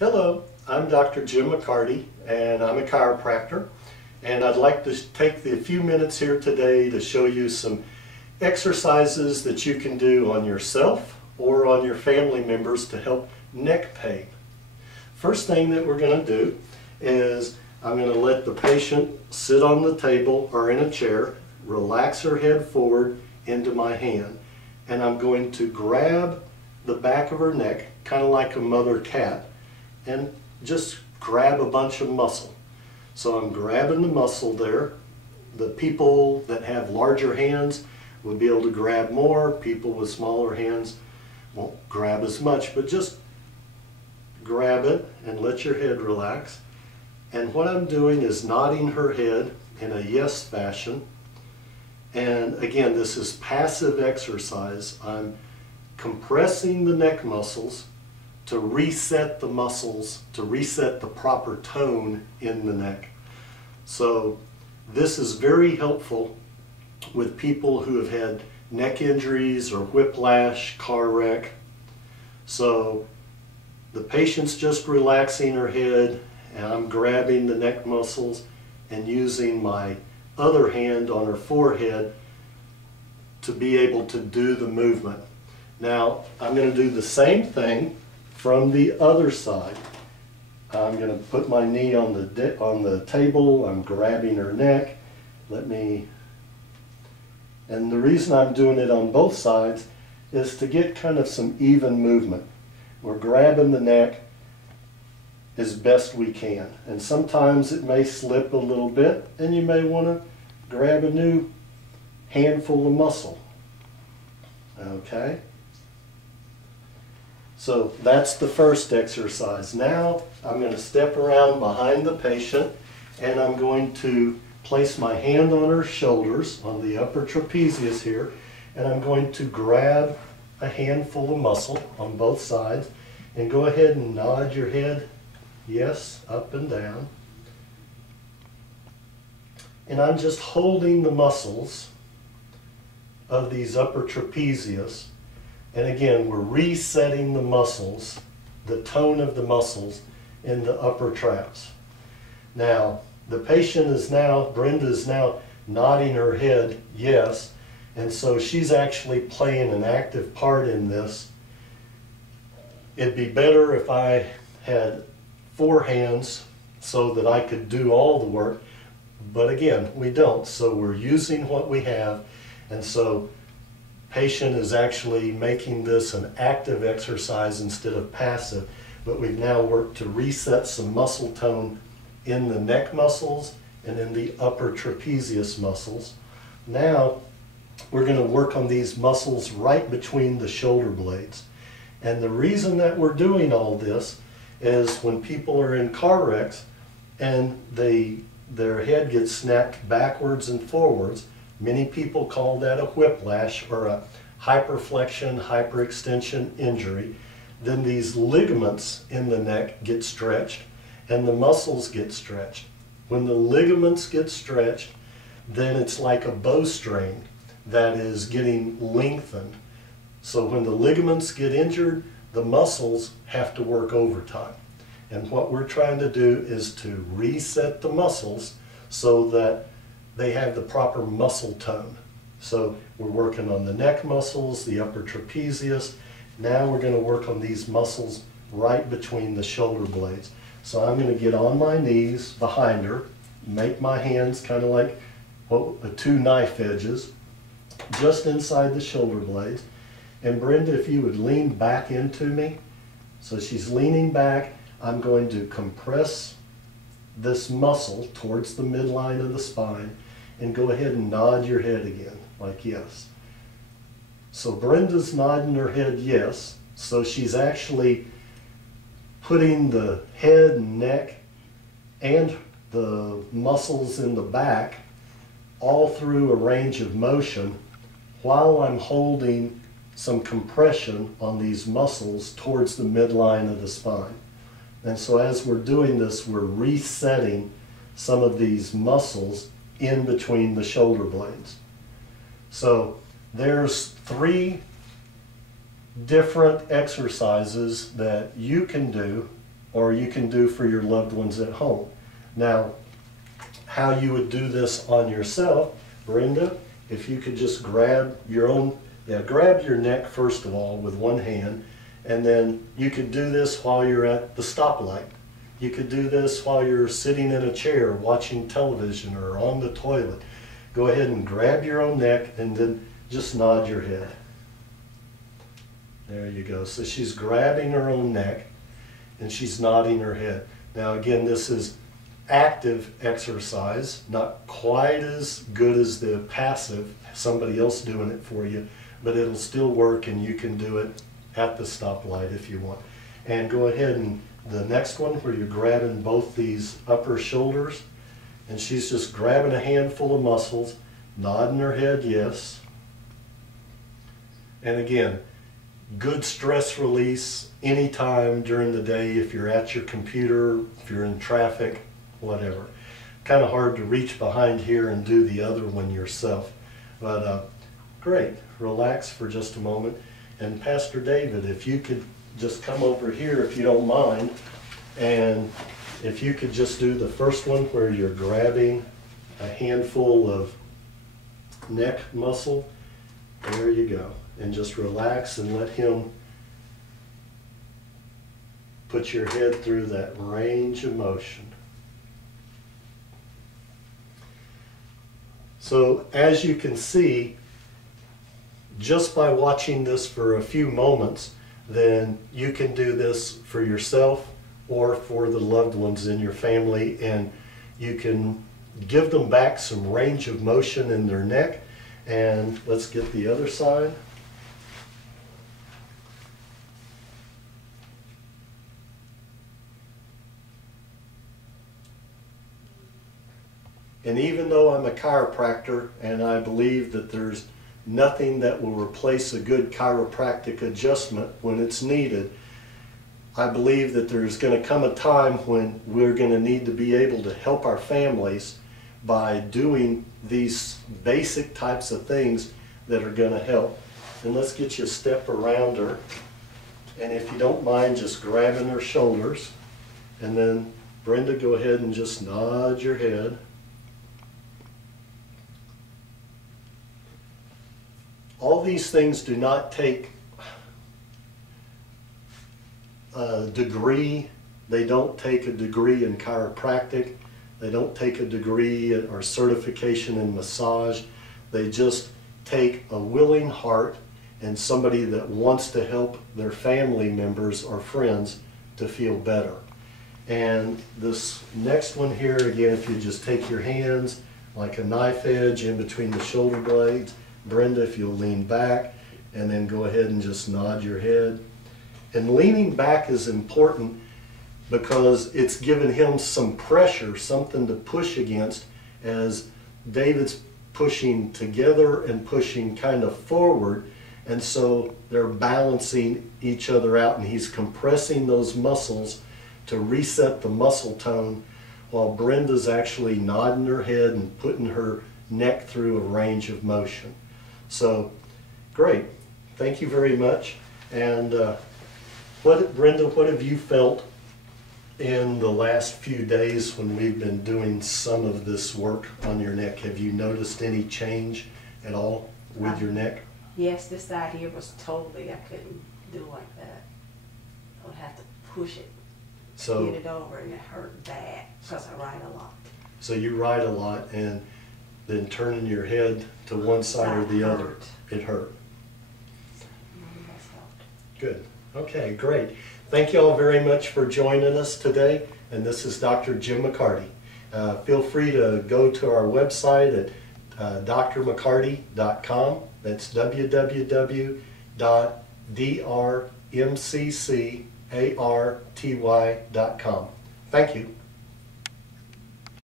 Hello, I'm Dr. Jim McCarty and I'm a chiropractor, and I'd like to take the few minutes here today to show you some exercises that you can do on yourself or on your family members to help neck pain. First thing that we're going to do is I'm going to let the patient sit on the table or in a chair, relax her head forward into my hand, and I'm going to grab the back of her neck, kind of like a mother cat, and just grab a bunch of muscle. So I'm grabbing the muscle there. The people that have larger hands will be able to grab more. People with smaller hands won't grab as much, but just grab it and let your head relax. And what I'm doing is nodding her head in a yes fashion. And again, this is passive exercise. I'm compressing the neck muscles to reset the muscles, to reset the proper tone in the neck. So this is very helpful with people who have had neck injuries or whiplash, car wreck. So the patient's just relaxing her head and I'm grabbing the neck muscles and using my other hand on her forehead to be able to do the movement. Now I'm going to do the same thing from the other side. I'm going to put my knee on the table. I'm grabbing her neck. And the reason I'm doing it on both sides is to get kind of some even movement. We're grabbing the neck as best we can, and sometimes it may slip a little bit and you may want to grab a new handful of muscle. Okay? So that's the first exercise. Now I'm going to step around behind the patient and I'm going to place my hand on her shoulders, on the upper trapezius here, and I'm going to grab a handful of muscle on both sides and go ahead and nod your head yes, up and down. And I'm just holding the muscles of these upper trapezius. And again, we're resetting the muscles, the tone of the muscles in the upper traps. Now, the patient is now, Brenda is now nodding her head yes, and so she's actually playing an active part in this. It'd be better if I had 4 hands so that I could do all the work, but again, we don't, so we're using what we have, and so patient is actually making this an active exercise instead of passive, but we've now worked to reset some muscle tone in the neck muscles and in the upper trapezius muscles. Now we're going to work on these muscles right between the shoulder blades. And the reason that we're doing all this is when people are in car wrecks and their head gets snapped backwards and forwards. Many people call that a whiplash or a hyperflexion, hyperextension injury. Then these ligaments in the neck get stretched and the muscles get stretched. When the ligaments get stretched, then it's like a bowstring that is getting lengthened. So when the ligaments get injured, the muscles have to work overtime. And what we're trying to do is to reset the muscles so that they have the proper muscle tone. So we're working on the neck muscles, the upper trapezius. Now we're going to work on these muscles right between the shoulder blades. So I'm going to get on my knees behind her, make my hands kind of like the 2 knife edges, just inside the shoulder blades. And Brenda, if you would lean back into me. So she's leaning back. I'm going to compress this muscle towards the midline of the spine and go ahead and nod your head again, like yes. So Brenda's nodding her head yes, so she's actually putting the head and neck and the muscles in the back all through a range of motion while I'm holding some compression on these muscles towards the midline of the spine. And so as we're doing this, we're resetting some of these muscles in between the shoulder blades. So there's 3 different exercises that you can do or you can do for your loved ones at home. Now, how you would do this on yourself, Brenda, if you could just grab your own, grab your neck first of all with one hand, and then you could do this while you're at the stoplight. You could do this while you're sitting in a chair watching television or on the toilet. Go ahead and grab your own neck and then just nod your head. There you go. So she's grabbing her own neck and she's nodding her head. Now again, this is active exercise, not quite as good as the passive, somebody else doing it for you, but it'll still work and you can do it at the stoplight if you want. And go ahead and the next one where you're grabbing both these upper shoulders and she's just grabbing a handful of muscles, nodding her head yes. And again, good stress release anytime during the day if you're at your computer, if you're in traffic, whatever. Kind of hard to reach behind here and do the other one yourself. But great, relax for just a moment. And Pastor David, if you could just come over here if you don't mind, and if you could just do the first one where you're grabbing a handful of neck muscle, there you go. And just relax and let him put your head through that range of motion. So as you can see, just by watching this for a few moments, then you can do this for yourself or for the loved ones in your family, and you can give them back some range of motion in their neck. And let's get the other side. And even though I'm a chiropractor and I believe that there's nothing that will replace a good chiropractic adjustment when it's needed, I believe that there's going to come a time when we're going to need to be able to help our families by doing these basic types of things that are going to help. And let's get you a step around her. And if you don't mind just grabbing her shoulders, and then Brenda, go ahead and just nod your head. All these things do not take a degree. They don't take a degree in chiropractic. They don't take a degree or certification in massage. They just take a willing heart and somebody that wants to help their family members or friends to feel better. And this next one here, again, if you just take your hands like a knife edge in between the shoulder blades. Brenda, if you'll lean back and then go ahead and just nod your head. And leaning back is important because it's given him some pressure, something to push against, as David's pushing together and pushing kind of forward, and so they're balancing each other out, and he's compressing those muscles to reset the muscle tone while Brenda's actually nodding her head and putting her neck through a range of motion. So great, thank you very much. And Brenda, what have you felt in the last few days when we've been doing some of this work on your neck? Have you noticed any change at all with your neck? Yes, this side here was totally, I couldn't do like that. I would have to push it, So, get it over, and it hurt bad because I ride a lot. So you ride a lot, and then turning your head to one side or the other, it hurt. Good. Okay, great. Thank you all very much for joining us today, and this is Dr. Jim McCarty. Feel free to go to our website at drmccarty.com. That's www.drmccarty.com. Thank you.